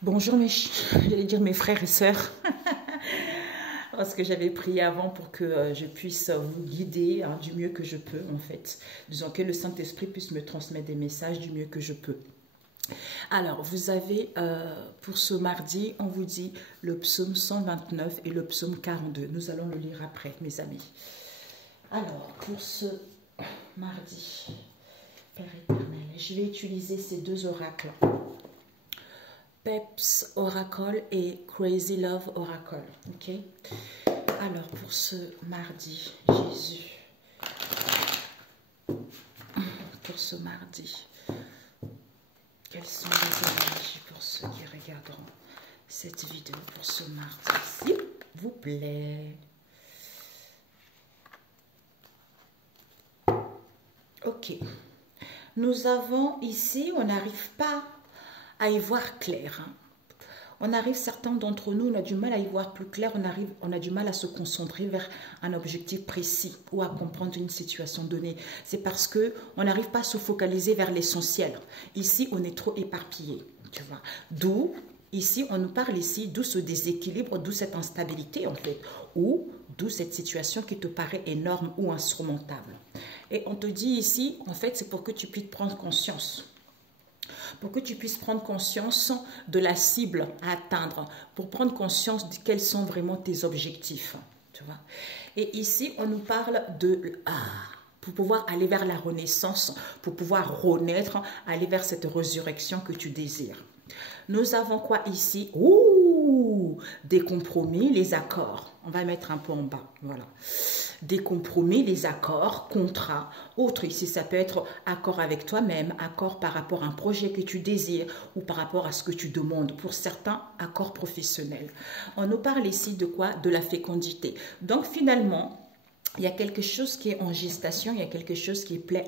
Bonjour j'allais dire mes frères et sœurs, parce que j'avais prié avant pour que je puisse vous guider du mieux que je peux en fait. Disons que le Saint-Esprit puisse me transmettre des messages du mieux que je peux. Alors, vous avez pour ce mardi, on vous dit le psaume 129 et le psaume 42. Nous allons le lire après, mes amis. Alors, pour ce mardi, Père éternel, je vais utiliser ces deux oracles. Peps Oracle et Crazy Love Oracle. Ok. Alors pour ce mardi, Jésus. Pour ce mardi, quelles sont les énergies pour ceux qui regarderont cette vidéo pour ce mardi, s'il vous plaît. Ok. Nous avons ici, on n'arrive pas à y voir clair. On arrive, certains d'entre nous, on a du mal à y voir plus clair, on a du mal à se concentrer vers un objectif précis ou à comprendre une situation donnée. C'est parce qu'on n'arrive pas à se focaliser vers l'essentiel. Ici, on est trop éparpillé, tu vois. D'où, ici, on nous parle ici, d'où ce déséquilibre, d'où cette instabilité en fait, ou d'où cette situation qui te paraît énorme ou insurmontable. Et on te dit ici, en fait, c'est pour que tu puisses prendre conscience. Pour que tu puisses prendre conscience de la cible à atteindre, pour prendre conscience de quels sont vraiment tes objectifs. Tu vois. Et ici, on nous parle de pour pouvoir aller vers la renaissance, pour pouvoir renaître, aller vers cette résurrection que tu désires. Nous avons quoi ici? Des compromis, les accords. On va mettre un peu en bas, voilà. Des compromis, les accords, contrats. Autre ici, ça peut être accord avec toi-même, accord par rapport à un projet que tu désires ou par rapport à ce que tu demandes. Pour certains, accords professionnels. On nous parle ici de quoi? De la fécondité. Donc finalement, il y a quelque chose qui est en gestation, il y a quelque chose qui est prêt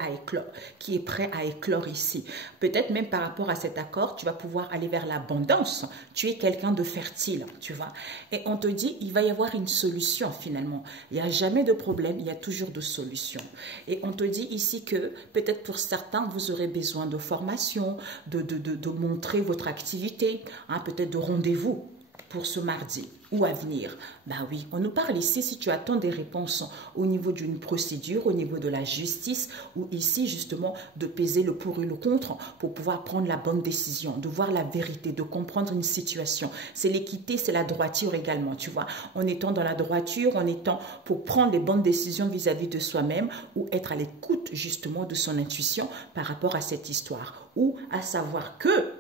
à éclore ici. Peut-être même par rapport à cet accord, tu vas pouvoir aller vers l'abondance. Tu es quelqu'un de fertile, tu vois. Et on te dit, il va y avoir une solution finalement. Il n'y a jamais de problème, il y a toujours de solutions. Et on te dit ici que peut-être pour certains, vous aurez besoin de formation, de montrer votre activité, peut-être de rendez-vous pour ce mardi ou à venir. Ben oui, on nous parle ici, si tu attends des réponses au niveau d'une procédure, au niveau de la justice, ou ici justement de peser le pour et le contre pour pouvoir prendre la bonne décision, de voir la vérité, de comprendre une situation. C'est l'équité, c'est la droiture également, tu vois. En étant dans la droiture, en étant pour prendre les bonnes décisions vis-à-vis de soi-même ou être à l'écoute justement de son intuition par rapport à cette histoire. Ou à savoir que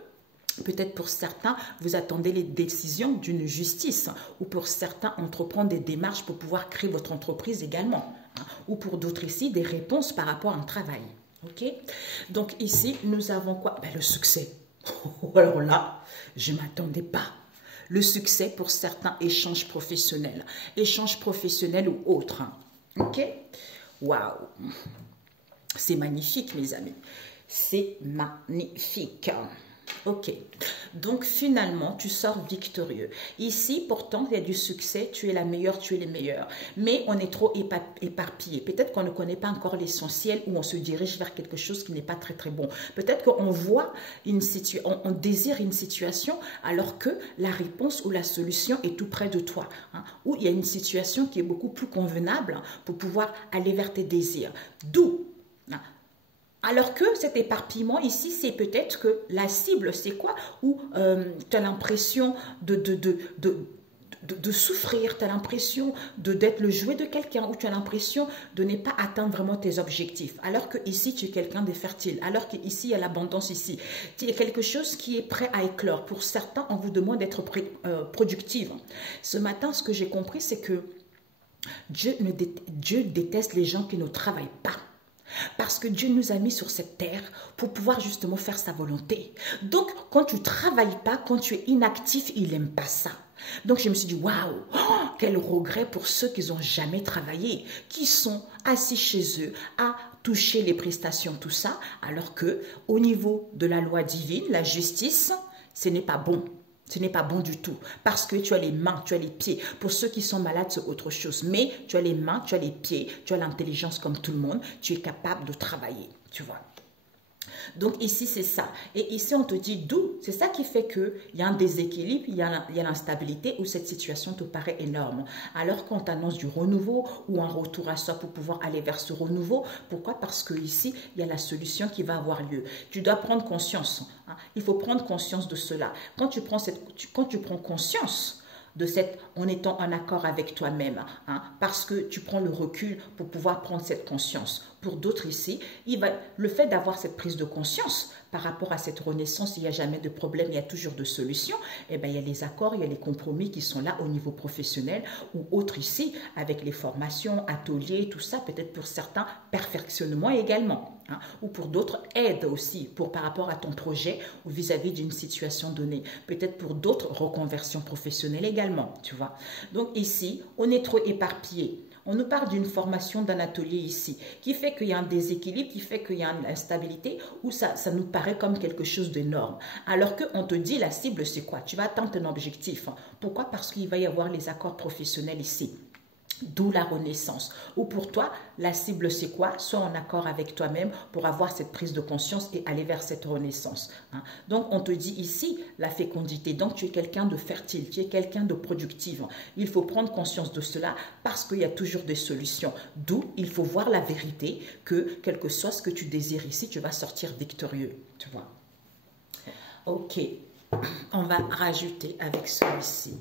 peut-être pour certains, vous attendez les décisions d'une justice ou pour certains, entreprendre des démarches pour pouvoir créer votre entreprise également. Ou pour d'autres ici, des réponses par rapport à un travail. Ok. Donc ici, nous avons quoi? Ben, le succès. Alors là, je ne m'attendais pas. Le succès pour certains échanges professionnels. Échanges professionnels ou autres. Ok. Waouh. C'est magnifique, mes amis. C'est magnifique. Ok, donc finalement, tu sors victorieux. Ici, pourtant, il y a du succès, tu es la meilleure, tu es les meilleurs. Mais on est trop éparpillé. Peut-être qu'on ne connaît pas encore l'essentiel ou on se dirige vers quelque chose qui n'est pas très très bon. Peut-être qu'on voit une situation, on désire une situation alors que la réponse ou la solution est tout près de toi. Ou il y a une situation qui est beaucoup plus convenable pour pouvoir aller vers tes désirs. D'où alors que cet éparpillement ici, c'est peut-être que la cible, c'est quoi? Ou tu as l'impression de souffrir, tu as l'impression d'être le jouet de quelqu'un, ou tu as l'impression de ne pas atteindre vraiment tes objectifs. Alors que ici, tu es quelqu'un de fertile. Alors qu'ici, il y a l'abondance ici. Il y a quelque chose qui est prêt à éclore. Pour certains, on vous demande d'être productive. Ce matin, ce que j'ai compris, c'est que Dieu déteste les gens qui ne travaillent pas. Parce que Dieu nous a mis sur cette terre pour pouvoir justement faire sa volonté. Donc, quand tu ne travailles pas, quand tu es inactif, il n'aime pas ça. Donc, je me suis dit, waouh, quel regret pour ceux qui n'ont jamais travaillé, qui sont assis chez eux à toucher les prestations, tout ça, alors que au niveau de la loi divine, la justice, ce n'est pas bon. Ce n'est pas bon du tout parce que tu as les mains, tu as les pieds. Pour ceux qui sont malades, c'est autre chose. Mais tu as les mains, tu as les pieds, tu as l'intelligence comme tout le monde. Tu es capable de travailler, tu vois. Donc ici, c'est ça. Et ici, on te dit d'où. C'est ça qui fait qu'il y a un déséquilibre, il y a l'instabilité où cette situation te paraît énorme. Alors qu'on t'annonce du renouveau ou un retour à soi pour pouvoir aller vers ce renouveau. Pourquoi? Parce que ici, il y a la solution qui va avoir lieu. Tu dois prendre conscience. Hein. Il faut prendre conscience de cela. Quand tu prends conscience de en étant en accord avec toi-même, hein, parce que tu prends le recul pour pouvoir prendre cette conscience. Pour d'autres ici, le fait d'avoir cette prise de conscience par rapport à cette renaissance, il n'y a jamais de problème, il y a toujours de solutions. Eh bien, il y a les accords, il y a les compromis qui sont là au niveau professionnel ou autre ici, avec les formations, ateliers, tout ça, peut-être pour certains, perfectionnement également. Hein, ou pour d'autres, aide aussi par rapport à ton projet ou vis-à-vis d'une situation donnée. Peut-être pour d'autres, reconversion professionnelle également, tu vois. Donc ici, on est trop éparpillé. On nous parle d'une formation, d'un atelier ici, qui fait qu'il y a un déséquilibre, qui fait qu'il y a une instabilité, où ça nous paraît comme quelque chose d'énorme. Alors qu'on te dit, la cible, c'est quoi? Tu vas atteindre ton objectif. Pourquoi? Parce qu'il va y avoir les accords professionnels ici. D'où la renaissance. Ou pour toi, la cible c'est quoi? Sois en accord avec toi-même pour avoir cette prise de conscience et aller vers cette renaissance. Hein. Donc on te dit ici la fécondité. Donc tu es quelqu'un de fertile, tu es quelqu'un de productif. Il faut prendre conscience de cela parce qu'il y a toujours des solutions. D'où il faut voir la vérité que quel que soit ce que tu désires ici, tu vas sortir victorieux. Tu vois? Ok. On va rajouter avec celui-ci.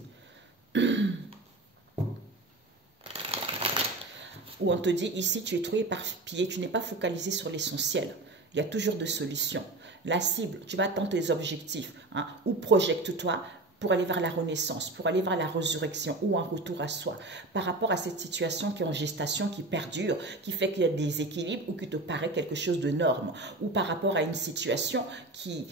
Où on te dit ici, tu es trop éparpillé, tu n'es pas focalisé sur l'essentiel. Il y a toujours de solutions. La cible, tu vas atteindre tes objectifs. Hein, ou projecte-toi pour aller vers la renaissance, pour aller vers la résurrection ou un retour à soi. Par rapport à cette situation qui est en gestation, qui perdure, qui fait qu'il y a des équilibres ou qui te paraît quelque chose de norme. Ou par rapport à une situation qui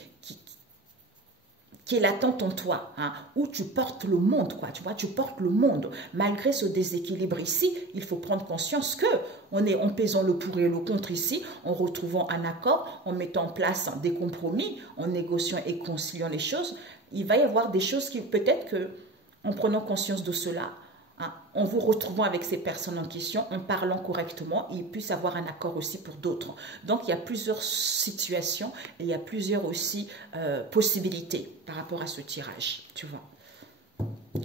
est latente en toi, hein, où tu portes le monde, quoi, tu vois, tu portes le monde. Malgré ce déséquilibre ici, il faut prendre conscience que en pesant le pour et le contre ici, en retrouvant un accord, en mettant en place des compromis, en négociant et conciliant les choses, il va y avoir des choses qui peut-être que, en prenant conscience de cela, hein, en vous retrouvant avec ces personnes en question, en parlant correctement, il puisse avoir un accord aussi pour d'autres. Donc, il y a plusieurs situations et il y a plusieurs aussi possibilités par rapport à ce tirage, tu vois.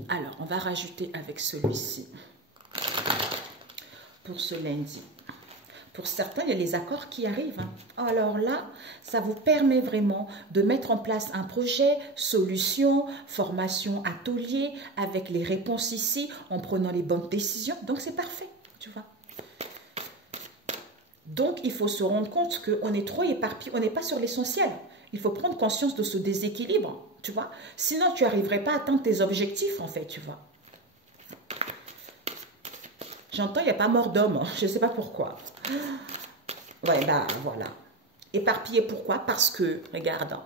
Alors, on va rajouter avec celui-ci pour ce lundi. Pour certains, il y a les accords qui arrivent. Hein. Alors là, ça vous permet vraiment de mettre en place un projet, solution, formation, atelier, avec les réponses ici, en prenant les bonnes décisions. Donc, c'est parfait, tu vois. Donc, il faut se rendre compte qu'on est trop éparpillé, on n'est pas sur l'essentiel. Il faut prendre conscience de ce déséquilibre, tu vois. Sinon, tu n'arriverais pas à atteindre tes objectifs, en fait, tu vois. J'entends, il n'y a pas mort d'homme. Hein. Je ne sais pas pourquoi. Ouais, bah voilà. Éparpillé, pourquoi? Parce que, regarde,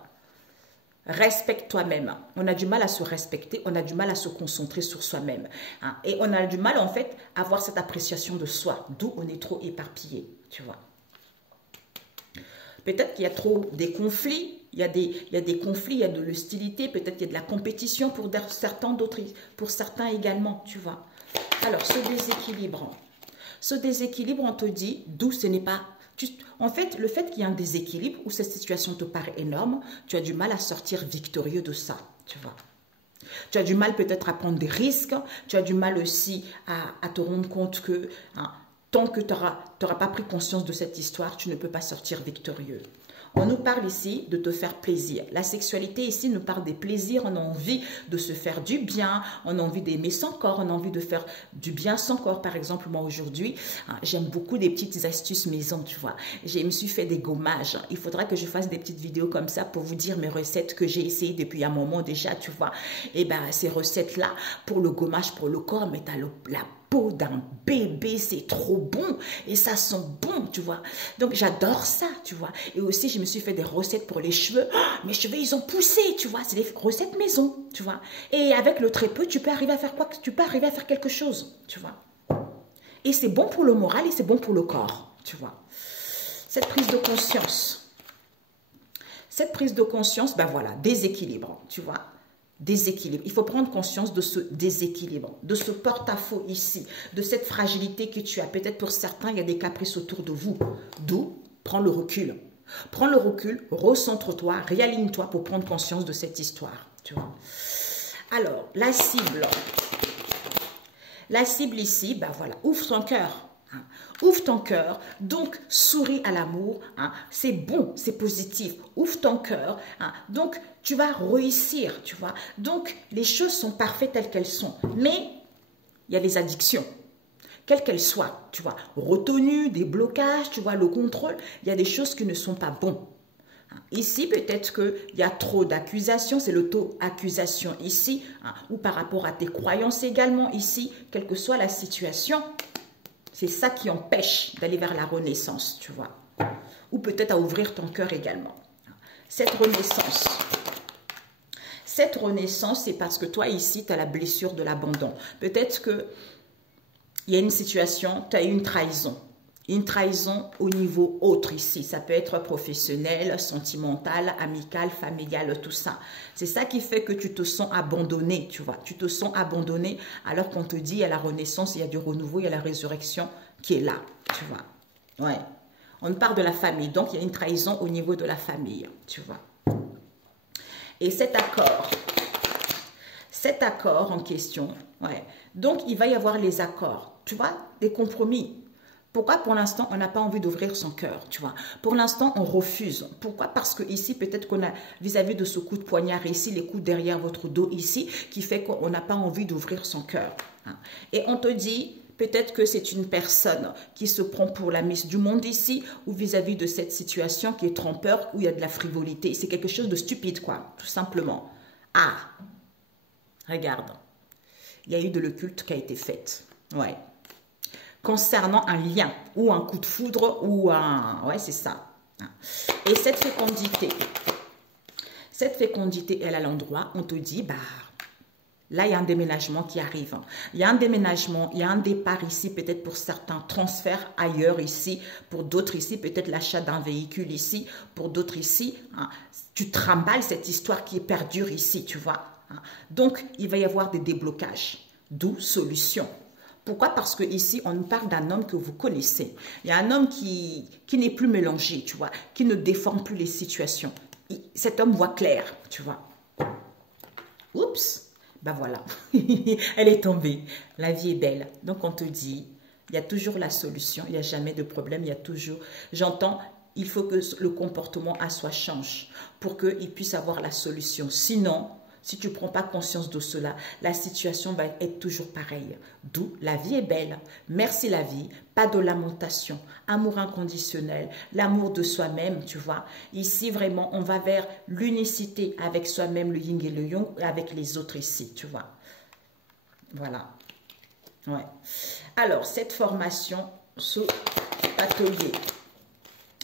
respecte toi-même. On a du mal à se respecter, on a du mal à se concentrer sur soi-même. Hein. Et on a du mal, en fait, à avoir cette appréciation de soi. D'où on est trop éparpillé, tu vois. Peut-être qu'il y a trop des conflits. Il y a des conflits, il y a de l'hostilité. Peut-être qu'il y a de la compétition pour certains, d'autres, pour certains également, tu vois. Alors, ce déséquilibre, on te dit d'où ce n'est pas... En fait, le fait qu'il y ait un déséquilibre où cette situation te paraît énorme, tu as du mal à sortir victorieux de ça, tu vois. Tu as du mal peut-être à prendre des risques, tu as du mal aussi à te rendre compte que hein, tant que tu n'auras pas pris conscience de cette histoire, tu ne peux pas sortir victorieux. On nous parle ici de te faire plaisir. La sexualité ici nous parle des plaisirs. On a envie de se faire du bien. On a envie d'aimer son corps. On a envie de faire du bien à son corps. Par exemple, moi aujourd'hui, j'aime beaucoup des petites astuces maison, tu vois. Je me suis fait des gommages. Il faudra que je fasse des petites vidéos comme ça pour vous dire mes recettes que j'ai essayées depuis un moment déjà, tu vois. Et bien, ces recettes-là, pour le gommage, pour le corps, mais tu as la peau d'un bébé, c'est trop bon et ça sent bon, tu vois. Donc, j'adore ça, tu vois. Et aussi, je me suis fait des recettes pour les cheveux. Oh, mes cheveux, ils ont poussé, tu vois. C'est des recettes maison, tu vois. Et avec le très peu, tu peux arriver à faire quoi? Tu peux arriver à faire quelque chose, tu vois. Et c'est bon pour le moral et c'est bon pour le corps, tu vois. Cette prise de conscience. Cette prise de conscience, ben voilà, déséquilibre, tu vois. Déséquilibre. Il faut prendre conscience de ce déséquilibre, de ce porte-à-faux ici, de cette fragilité que tu as. Peut-être pour certains, il y a des caprices autour de vous. D'où, prends le recul. Prends le recul, recentre-toi, réaligne-toi pour prendre conscience de cette histoire. Tu vois. Alors, la cible. La cible ici, ben voilà, ouvre ton cœur. Hein. Ouvre ton cœur, donc souris à l'amour. Hein. C'est bon, c'est positif. Ouvre ton cœur. Hein. Donc, tu vas réussir, tu vois. Donc, les choses sont parfaites telles qu'elles sont. Mais, il y a des addictions. Quelles qu'elles soient, tu vois, retenues, des blocages, tu vois, le contrôle, il y a des choses qui ne sont pas bonnes. Ici, peut-être qu'il y a trop d'accusations, c'est le taux accusation ici, hein, ou par rapport à tes croyances également ici, quelle que soit la situation, c'est ça qui empêche d'aller vers la renaissance, tu vois, ou peut-être à ouvrir ton cœur également. Cette renaissance, c'est parce que toi ici, tu as la blessure de l'abandon. Peut-être que il y a une situation, tu as eu une trahison au niveau autre ici. Ça peut être professionnel, sentimental, amical, familial, tout ça. C'est ça qui fait que tu te sens abandonné, tu vois. Tu te sens abandonné alors qu'on te dit il y a la renaissance, il y a du renouveau, il y a la résurrection qui est là, tu vois. Ouais. On parle de la famille, donc il y a une trahison au niveau de la famille, tu vois. Et cet accord en question, ouais. Donc il va y avoir les accords. Tu vois, des compromis. Pourquoi pour l'instant, on n'a pas envie d'ouvrir son cœur, tu vois. Pour l'instant, on refuse. Pourquoi? Parce que ici, peut-être qu'on a, vis-à-vis de ce coup de poignard ici, les coups derrière votre dos ici, qui fait qu'on n'a pas envie d'ouvrir son cœur. Hein. Et on te dit, peut-être que c'est une personne qui se prend pour la Miss du monde ici, ou vis-à-vis de cette situation qui est trompeur, où il y a de la frivolité. C'est quelque chose de stupide, quoi, tout simplement. Ah, regarde, il y a eu de l'occulte qui a été faite. Ouais. Concernant un lien ou un coup de foudre ou un... Ouais, c'est ça. Et cette fécondité, elle à l'endroit, on te dit, bah, là, il y a un déménagement qui arrive. Il y a un déménagement, il y a un départ ici, peut-être pour certains transferts ailleurs ici, pour d'autres ici, peut-être l'achat d'un véhicule ici, pour d'autres ici. Hein, tu trimbales cette histoire qui perdure ici, tu vois. Hein. Donc, il va y avoir des déblocages, d'où solution. Pourquoi? Parce que ici, on nous parle d'un homme que vous connaissez. Il y a un homme qui n'est plus mélangé, tu vois, qui ne déforme plus les situations. Cet homme voit clair, tu vois. Oups, ben voilà, elle est tombée. La vie est belle. Donc, on te dit, il y a toujours la solution, il n'y a jamais de problème, il y a toujours... J'entends, il faut que le comportement à soi change pour qu'il puisse avoir la solution. Sinon... Si tu ne prends pas conscience de cela, la situation va être toujours pareille. D'où la vie est belle. Merci la vie. Pas de lamentation. Amour inconditionnel. L'amour de soi-même, tu vois. Ici, vraiment, on va vers l'unicité avec soi-même, le yin et le yang, et avec les autres ici, tu vois. Voilà. Ouais. Alors, cette formation, ce atelier,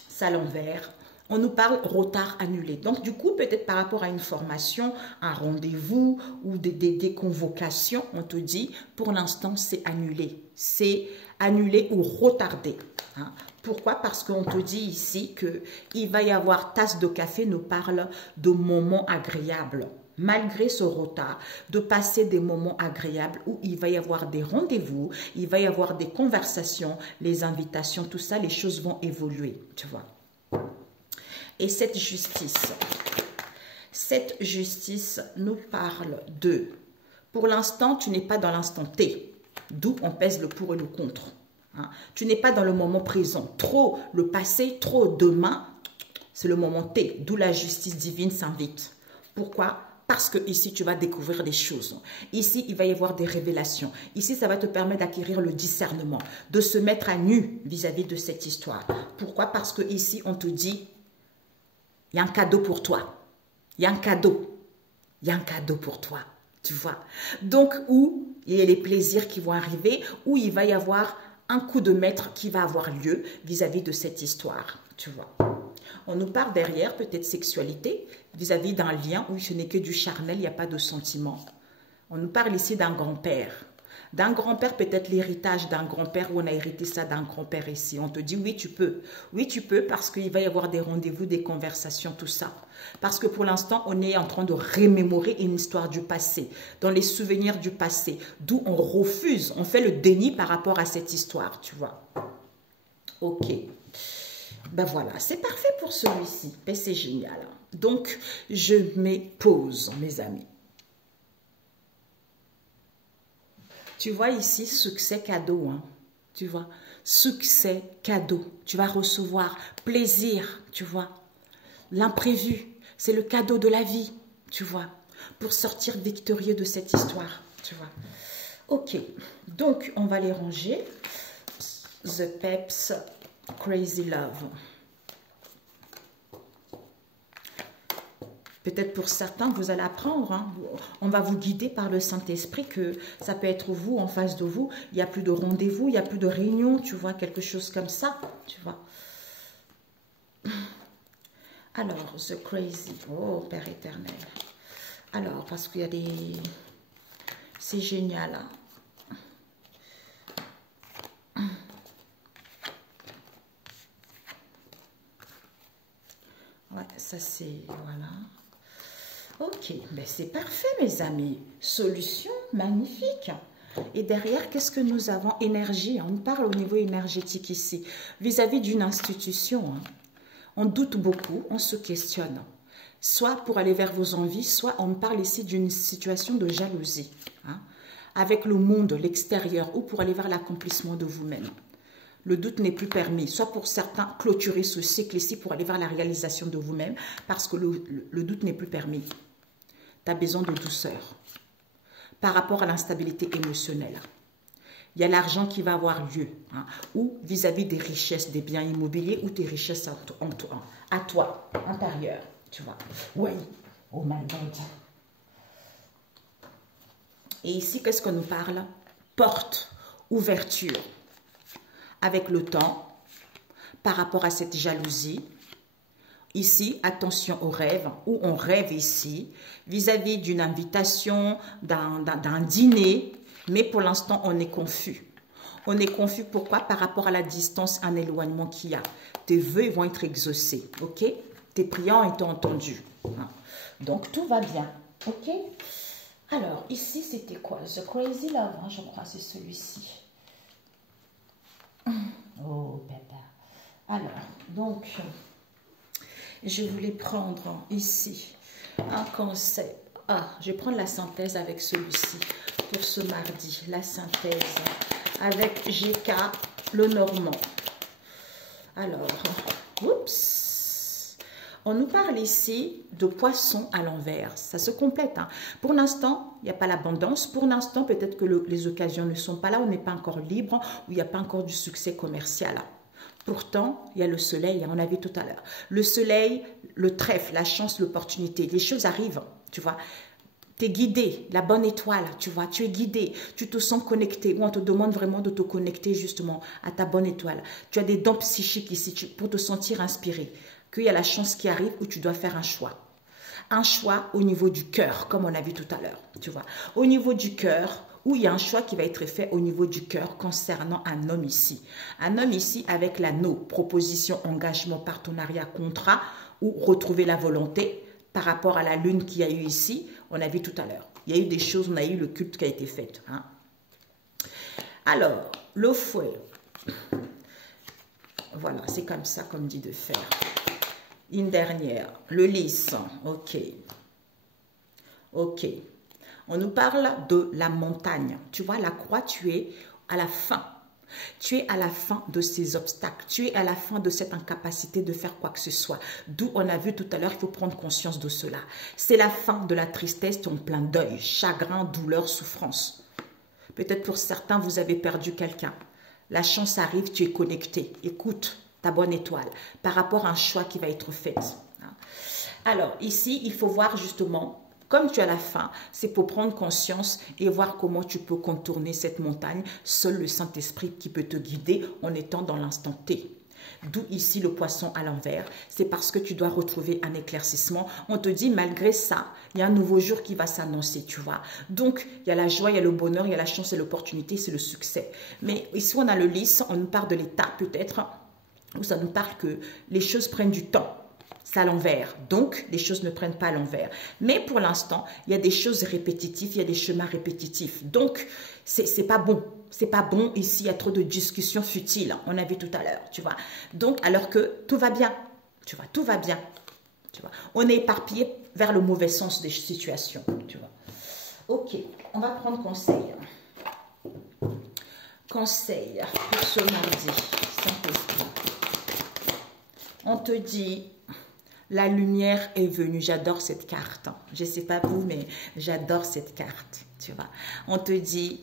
salon vert, on nous parle retard annulé. Donc, du coup, peut-être par rapport à une formation, un rendez-vous ou des convocations, on te dit, pour l'instant, c'est annulé. C'est annulé ou retardé. Hein. Pourquoi? Parce qu'on te dit ici qu'il va y avoir tasse de café, nous parle de moments agréables. Malgré ce retard, de passer des moments agréables où il va y avoir des rendez-vous, il va y avoir des conversations, les invitations, tout ça, les choses vont évoluer, tu vois. Et cette justice nous parle de, pour l'instant, tu n'es pas dans l'instant T, d'où on pèse le pour et le contre. Hein. Tu n'es pas dans le moment présent, trop le passé, trop demain, c'est le moment T, d'où la justice divine s'invite. Pourquoi? Parce que ici, tu vas découvrir des choses. Ici, il va y avoir des révélations. Ici, ça va te permettre d'acquérir le discernement, de se mettre à nu vis-à-vis de cette histoire. Pourquoi? Parce que ici, on te dit, il y a un cadeau pour toi. Il y a un cadeau. Il y a un cadeau pour toi. Tu vois. Donc, où il y a les plaisirs qui vont arriver, où il va y avoir un coup de maître qui va avoir lieu vis-à-vis de cette histoire. Tu vois. On nous parle derrière, peut-être sexualité, vis-à-vis d'un lien où ce n'est que du charnel, il n'y a pas de sentiment. On nous parle ici d'un grand-père. D'un grand-père, peut-être l'héritage d'un grand-père où on a hérité ça d'un grand-père ici. On te dit oui, tu peux. Oui, tu peux parce qu'il va y avoir des rendez-vous, des conversations, tout ça. Parce que pour l'instant, on est en train de remémorer une histoire du passé, dans les souvenirs du passé, d'où on refuse, on fait le déni par rapport à cette histoire, tu vois. Ok. Ben voilà, c'est parfait pour celui-ci. Ben c'est génial. Donc, je mets pause, mes amis. Tu vois ici, succès cadeau, hein. Tu vois, succès cadeau. Tu vas recevoir plaisir, tu vois. L'imprévu, c'est le cadeau de la vie, tu vois, pour sortir victorieux de cette histoire, tu vois. Ok, donc on va les ranger. The Peps Crazy Love. Peut-être pour certains, vous allez apprendre, hein, on va vous guider par le Saint-Esprit que ça peut être vous, en face de vous, il n'y a plus de rendez-vous, il n'y a plus de réunion, tu vois, quelque chose comme ça, tu vois. Alors, The Crazy, oh Père éternel. Alors, parce qu'il y a des... C'est génial, hein. Ouais, ça c'est... Voilà. Ok, ben c'est parfait mes amis. Solution magnifique. Et derrière, qu'est-ce que nous avons? Énergie. On parle au niveau énergétique ici. Vis-à-vis d'une institution. Hein. On doute beaucoup, on se questionne. Soit pour aller vers vos envies, soit on parle ici d'une situation de jalousie. Hein, avec le monde, l'extérieur, ou pour aller vers l'accomplissement de vous-même. Le doute n'est plus permis. Soit pour certains, clôturer ce cycle ici pour aller vers la réalisation de vous-même, parce que le doute n'est plus permis. Tu as besoin de douceur par rapport à l'instabilité émotionnelle. Il y a l'argent qui va avoir lieu, hein, ou vis-à-vis des richesses, des biens immobiliers, ou tes richesses à toi, intérieur, tu vois. Oui, oh my God. Et ici, qu'est-ce qu'on nous parle? Porte, ouverture, avec le temps, par rapport à cette jalousie. Ici, attention aux rêves, où on rêve ici, vis-à-vis d'une invitation, d'un dîner, mais pour l'instant, on est confus. On est confus, pourquoi? Par rapport à la distance, un éloignement qu'il y a. Tes vœux vont être exaucés, ok? Tes prières ont été entendues. Donc, tout va bien, ok? Alors, ici, c'était quoi? The Crazy Love, hein, je crois, c'est celui-ci. Oh, papa. Alors, donc... Je voulais prendre ici un concept. Ah, je vais prendre la synthèse avec celui-ci pour ce mardi. La synthèse avec GK, le Normand. Alors, oups. On nous parle ici de poisson à l'envers. Ça se complète. Hein. Pour l'instant, il n'y a pas l'abondance. Pour l'instant, peut-être que les occasions ne sont pas là. On n'est pas encore libre ou il n'y a pas encore du succès commercial. Pourtant, il y a le soleil, on a vu tout à l'heure. Le soleil, le trèfle, la chance, l'opportunité, les choses arrivent, tu vois. Tu es guidé, la bonne étoile, tu vois, tu es guidé, tu te sens connecté, ou on te demande vraiment de te connecter justement à ta bonne étoile. Tu as des dons psychiques ici pour te sentir inspiré, qu'il y a la chance qui arrive où tu dois faire un choix. Un choix au niveau du cœur, comme on a vu tout à l'heure, tu vois. Au niveau du cœur, où il y a un choix qui va être fait au niveau du cœur concernant un homme ici. Un homme ici avec l'anneau, proposition, engagement, partenariat, contrat, ou retrouver la volonté par rapport à la lune qu'il y a eu ici, on a vu tout à l'heure. Il y a eu des choses, on a eu le culte qui a été fait. Hein. Alors, le fouet. Voilà, c'est comme ça qu'on dit de faire. Une dernière, le lys, ok. Ok. On nous parle de la montagne. Tu vois, la croix, tu es à la fin. Tu es à la fin de ces obstacles. Tu es à la fin de cette incapacité de faire quoi que ce soit. D'où on a vu tout à l'heure, il faut prendre conscience de cela. C'est la fin de la tristesse, ton plein deuil, chagrin, douleur, souffrance. Peut-être pour certains, vous avez perdu quelqu'un. La chance arrive, tu es connecté. Écoute ta bonne étoile par rapport à un choix qui va être fait. Alors, ici, il faut voir justement... Comme tu as la fin, c'est pour prendre conscience et voir comment tu peux contourner cette montagne. Seul le Saint-Esprit qui peut te guider en étant dans l'instant T. D'où ici le poisson à l'envers. C'est parce que tu dois retrouver un éclaircissement. On te dit, malgré ça, il y a un nouveau jour qui va s'annoncer, tu vois. Donc, il y a la joie, il y a le bonheur, il y a la chance et l'opportunité, c'est le succès. Mais ici, on a le lys, on nous parle de l'état peut-être, où ça nous parle que les choses prennent du temps. c'est à l'envers. Donc, les choses ne prennent pas à l'envers. Mais pour l'instant, il y a des choses répétitives, il y a des chemins répétitifs. Donc, c'est pas bon. C'est pas bon ici, il y a trop de discussions futiles. On a vu tout à l'heure, tu vois. Donc, alors que tout va bien, tu vois, tout va bien. Tu vois. On est éparpillé vers le mauvais sens des situations, tu vois. Ok, on va prendre conseil. Conseil pour ce mardi. Saint-Esprit. On te dit, la lumière est venue. J'adore cette carte. Je ne sais pas vous, mais j'adore cette carte. Tu vois. On te dit,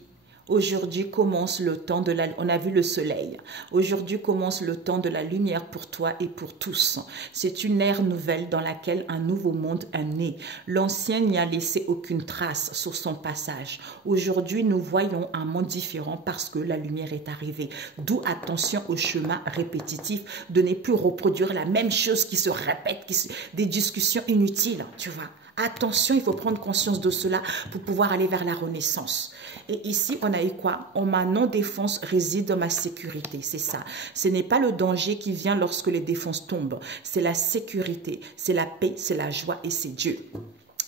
aujourd'hui commence le temps de la... On a vu le soleil. Aujourd'hui commence le temps de la lumière pour toi et pour tous. C'est une ère nouvelle dans laquelle un nouveau monde est né. L'ancien n'y a laissé aucune trace sur son passage. Aujourd'hui, nous voyons un monde différent parce que la lumière est arrivée. D'où attention au chemin répétitif, de ne plus reproduire la même chose qui se répète, des discussions inutiles, tu vois. Attention, il faut prendre conscience de cela pour pouvoir aller vers la renaissance. Et ici, on a eu quoi? En ma non-défense réside dans ma sécurité. C'est ça. Ce n'est pas le danger qui vient lorsque les défenses tombent. C'est la sécurité, c'est la paix, c'est la joie et c'est Dieu.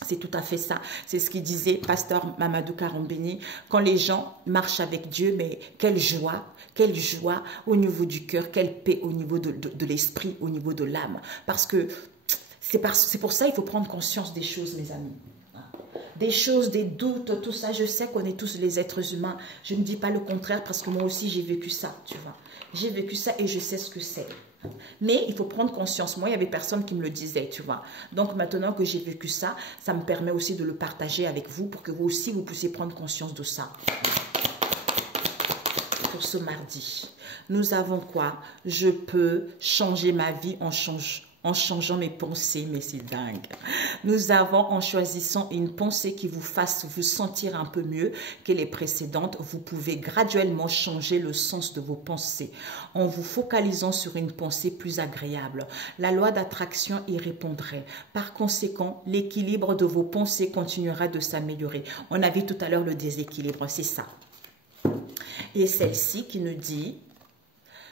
C'est tout à fait ça. C'est ce qu'il disait pasteur Mamadou Karambeni. Quand les gens marchent avec Dieu, mais quelle joie au niveau du cœur, quelle paix au niveau de l'esprit, au niveau de l'âme. Parce que c'est pour ça qu'il faut prendre conscience des choses, mes amis. Des choses, des doutes, tout ça. Je sais qu'on est tous les êtres humains. Je ne dis pas le contraire parce que moi aussi, j'ai vécu ça, tu vois. J'ai vécu ça et je sais ce que c'est. Mais il faut prendre conscience. Moi, il y avait personne qui me le disait, tu vois. Donc, maintenant que j'ai vécu ça, ça me permet aussi de le partager avec vous pour que vous aussi, vous puissiez prendre conscience de ça. Pour ce mardi, nous avons quoi? Je peux changer ma vie en changeant mes pensées, mais c'est dingue. Nous avons, en choisissant une pensée qui vous fasse vous sentir un peu mieux que les précédentes, vous pouvez graduellement changer le sens de vos pensées en vous focalisant sur une pensée plus agréable. La loi d'attraction y répondrait. Par conséquent, l'équilibre de vos pensées continuera de s'améliorer. On a vu tout à l'heure le déséquilibre, c'est ça. Et celle-ci qui nous dit,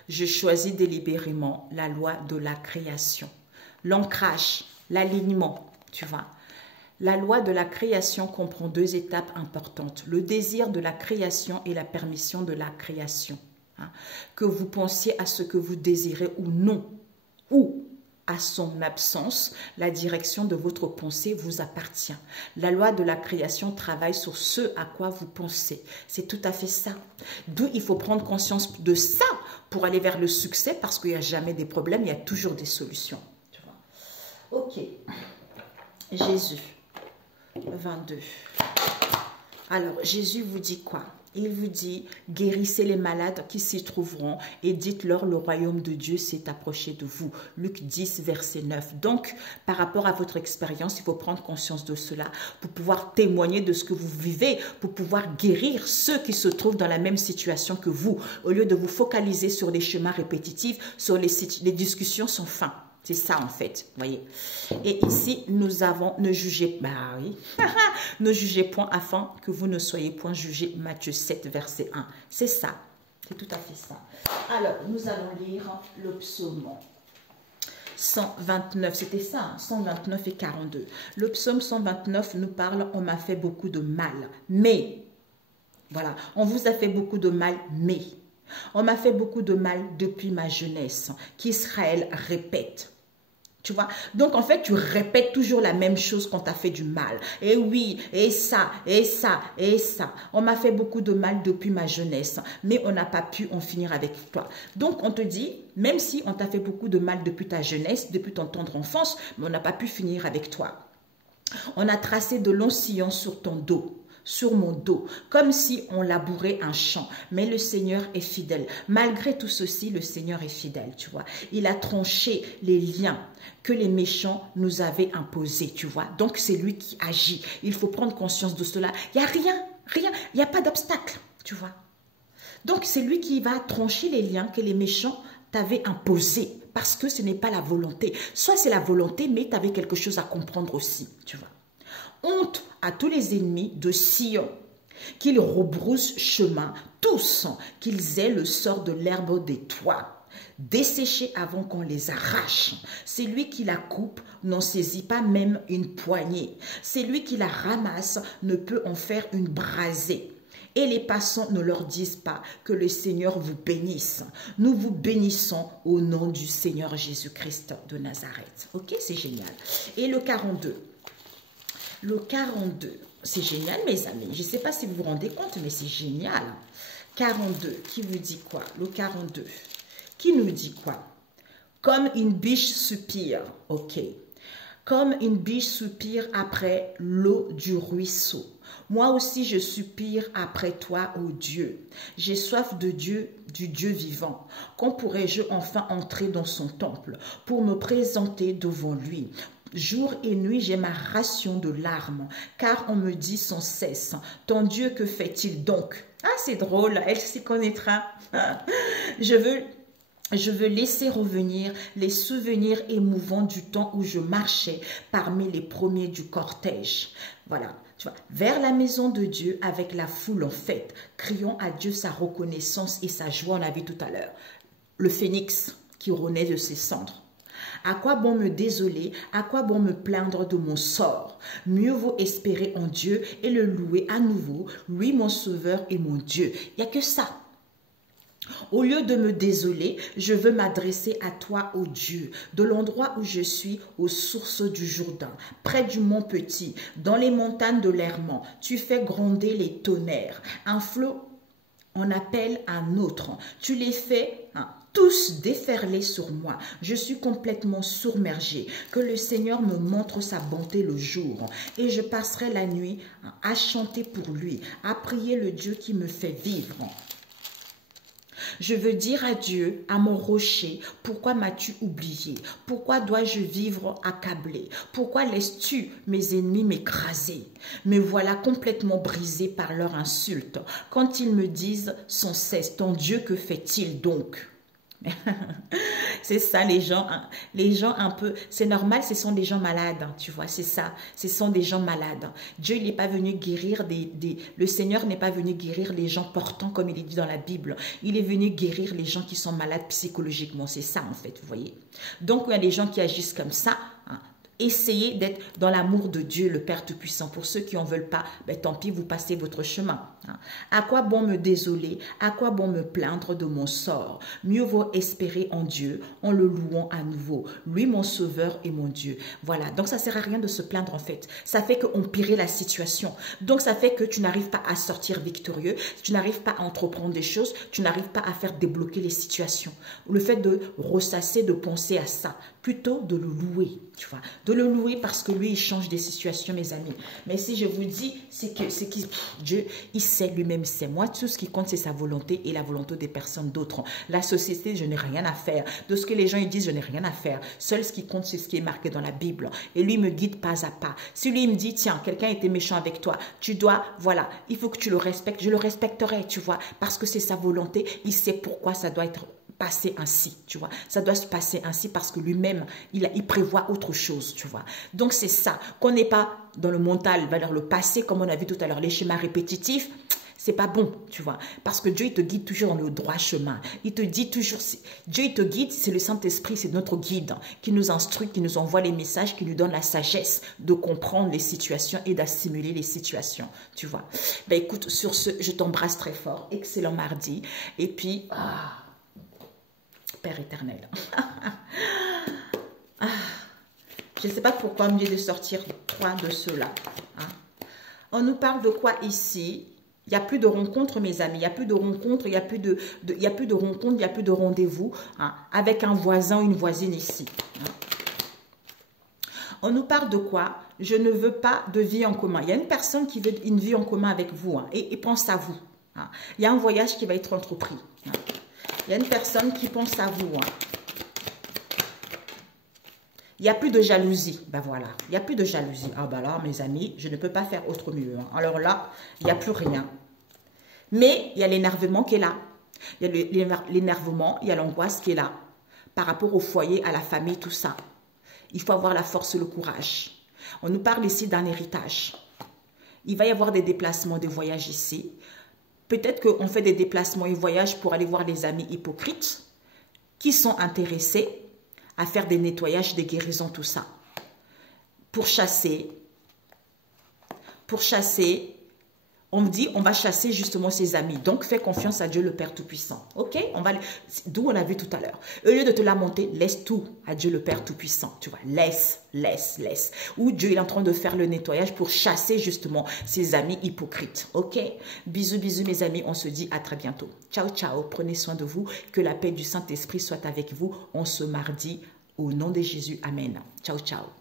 je choisis délibérément la loi de la création. L'ancrage, l'alignement, tu vois. La loi de la création comprend deux étapes importantes. Le désir de la création et la permission de la création. Hein. Que vous pensiez à ce que vous désirez ou non, ou à son absence, la direction de votre pensée vous appartient. La loi de la création travaille sur ce à quoi vous pensez. C'est tout à fait ça. D'où il faut prendre conscience de ça pour aller vers le succès parce qu'il n'y a jamais des problèmes, il y a toujours des solutions. Ok, Jésus, 22. Alors, Jésus vous dit quoi? Il vous dit, guérissez les malades qui s'y trouveront et dites-leur le royaume de Dieu s'est approché de vous. Luc 10, verset 9. Donc, par rapport à votre expérience, il faut prendre conscience de cela pour pouvoir témoigner de ce que vous vivez, pour pouvoir guérir ceux qui se trouvent dans la même situation que vous, au lieu de vous focaliser sur les chemins répétitifs, sur les discussions sans fin. C'est ça en fait, voyez. Et ici, nous avons ne jugez, bah oui, ne jugez point afin que vous ne soyez point jugés. Matthieu 7, verset 1. C'est ça, c'est tout à fait ça. Alors, nous allons lire le psaume 129, c'était ça, 129 et 42. Le psaume 129 nous parle, on m'a fait beaucoup de mal, mais, voilà, on vous a fait beaucoup de mal, mais... On m'a fait beaucoup de mal depuis ma jeunesse, qu'Israël répète. Tu vois? Donc, en fait, tu répètes toujours la même chose quand tu as fait du mal. Et oui, et ça, et ça, et ça. On m'a fait beaucoup de mal depuis ma jeunesse, mais on n'a pas pu en finir avec toi. Donc, on te dit, même si on t'a fait beaucoup de mal depuis ta jeunesse, depuis ton tendre enfance, mais on n'a pas pu finir avec toi. On a tracé de longs sillons sur ton dos. Sur mon dos, comme si on labourait un champ. Mais le Seigneur est fidèle. Malgré tout ceci, le Seigneur est fidèle, tu vois. Il a tranché les liens que les méchants nous avaient imposés, tu vois. Donc, c'est lui qui agit. Il faut prendre conscience de cela. Il n'y a rien, il n'y a pas d'obstacle, tu vois. Donc, c'est lui qui va trancher les liens que les méchants t'avaient imposés. Parce que ce n'est pas la volonté. Soit c'est la volonté, mais tu avais quelque chose à comprendre aussi, tu vois. Honte à tous les ennemis de Sion, qu'ils rebroussent chemin, tous, qu'ils aient le sort de l'herbe des toits. desséchées avant qu'on les arrache. C'est lui qui la coupe, n'en saisit pas même une poignée. C'est lui qui la ramasse, ne peut en faire une brasée. Et les passants ne leur disent pas que le Seigneur vous bénisse. Nous vous bénissons au nom du Seigneur Jésus-Christ de Nazareth. Ok, c'est génial. Et le 42. Le 42, c'est génial mes amis. Je ne sais pas si vous vous rendez compte, mais c'est génial. 42, qui vous dit quoi? Le 42, qui nous dit quoi? Comme une biche soupire, ok. Comme une biche soupire après l'eau du ruisseau. Moi aussi je soupire après toi, ô Dieu. J'ai soif de Dieu, du Dieu vivant. Quand pourrai-je enfin entrer dans son temple pour me présenter devant lui? Jour et nuit, j'ai ma ration de larmes, car on me dit sans cesse, ton Dieu, que fait-il donc? Ah, c'est drôle, elle s'y connaîtra. Je veux laisser revenir les souvenirs émouvants du temps où je marchais parmi les premiers du cortège. Voilà, tu vois, vers la maison de Dieu avec la foule en fête, criant à Dieu sa reconnaissance et sa joie, on l'a vu tout à l'heure. Le phénix qui renaît de ses cendres. À quoi bon me désoler? À quoi bon me plaindre de mon sort? Mieux vaut espérer en Dieu et le louer à nouveau, lui mon sauveur et mon Dieu. Il n'y a que ça. Au lieu de me désoler, je veux m'adresser à toi, ô Dieu, de l'endroit où je suis, aux sources du Jourdain, près du mont Petit, dans les montagnes de l'Hermont. Tu fais gronder les tonnerres. Un flot en appelle un autre. Tu les fais tous déferler sur moi. Je suis complètement submergée. Que le Seigneur me montre sa bonté le jour. Et je passerai la nuit à chanter pour lui, à prier le Dieu qui me fait vivre. Je veux dire à Dieu, à mon rocher, pourquoi m'as-tu oublié? Pourquoi dois-je vivre accablé? Pourquoi laisses-tu mes ennemis m'écraser? Me voilà complètement brisé par leur insulte. Quand ils me disent sans cesse, ton Dieu, que fait-il donc? C'est ça les gens un peu, c'est normal, ce sont des gens malades, tu vois, c'est ça, ce sont des gens malades. Dieu il n'est pas venu guérir le Seigneur n'est pas venu guérir les gens portants comme il est dit dans la Bible, il est venu guérir les gens qui sont malades psychologiquement, c'est ça en fait, vous voyez. Donc il y a des gens qui agissent comme ça, essayez d'être dans l'amour de Dieu, le Père Tout-Puissant. Pour ceux qui n'en veulent pas, ben, tant pis, vous passez votre chemin. À quoi bon me désoler? À quoi bon me plaindre de mon sort? Mieux vaut espérer en Dieu, en le louant à nouveau. Lui, mon sauveur et mon Dieu. Voilà, donc ça ne sert à rien de se plaindre en fait. Ça fait qu'empirer la situation. Donc ça fait que tu n'arrives pas à sortir victorieux, tu n'arrives pas à entreprendre des choses, tu n'arrives pas à faire débloquer les situations. Le fait de ressasser, de penser à ça, plutôt de le louer, tu vois. De le louer parce que lui, il change des situations, mes amis. Mais si je vous dis, c'est que Dieu, il sait lui-même, c'est moi. Tout ce qui compte, c'est sa volonté et la volonté des personnes d'autres. La société, je n'ai rien à faire. De ce que les gens ils disent, je n'ai rien à faire. Seul ce qui compte, c'est ce qui est marqué dans la Bible. Et lui, il me guide pas à pas. Si lui, il me dit, tiens, quelqu'un était méchant avec toi, tu dois, voilà, il faut que tu le respectes. Je le respecterai, tu vois, parce que c'est sa volonté. Il sait pourquoi ça doit être passer ainsi, tu vois. Ça doit se passer ainsi parce que lui-même, il prévoit autre chose, tu vois. Donc, c'est ça. Qu'on n'est pas dans le mental, vers le passé, comme on a vu tout à l'heure, les schémas répétitifs, c'est pas bon, tu vois. Parce que Dieu, il te guide toujours dans le droit chemin. Il te dit toujours, Dieu, il te guide, c'est le Saint-Esprit, c'est notre guide qui nous instruit, qui nous envoie les messages, qui nous donne la sagesse de comprendre les situations et d'assimiler les situations, tu vois. Ben écoute, sur ce, je t'embrasse très fort. Excellent mardi. Et puis, Père éternel. Je ne sais pas pourquoi on me dit de sortir 3 de ceux-là. On nous parle de quoi ici? Il n'y a plus de rencontres, mes amis. Il n'y a plus de rencontres, il n'y a plus de rencontres, il n'y a plus de rendez-vous avec un voisin ou une voisine ici. On nous parle de quoi? Je ne veux pas de vie en commun. Il y a une personne qui veut une vie en commun avec vous et pense à vous. Il y a un voyage qui va être entrepris. Il y a une personne qui pense à vous. Il n'y a plus de jalousie. Ben voilà, il n'y a plus de jalousie. Ah ben là, mes amis, je ne peux pas faire autre mieux. Alors là, il n'y a plus rien. Mais il y a l'énervement qui est là. Il y a l'énervement, il y a l'angoisse qui est là. Par rapport au foyer, à la famille, tout ça. Il faut avoir la force et le courage. On nous parle ici d'un héritage. Il va y avoir des déplacements, des voyages ici. Peut-être qu'on fait des déplacements et voyages pour aller voir des amis hypocrites. qui sont intéressés à faire des nettoyages, des guérisons, tout ça. Pour chasser, on me dit, on va chasser justement ses amis. Donc, fais confiance à Dieu le Père Tout-Puissant. Ok? D'où on a vu tout à l'heure. Au lieu de te lamenter, laisse tout à Dieu le Père Tout-Puissant. Tu vois, laisse. Où Dieu est en train de faire le nettoyage pour chasser justement ses amis hypocrites. Ok? Bisous, bisous mes amis. On se dit à très bientôt. Ciao, ciao. Prenez soin de vous. Que la paix du Saint-Esprit soit avec vous. On se mardi au nom de Jésus. Amen. Ciao, ciao.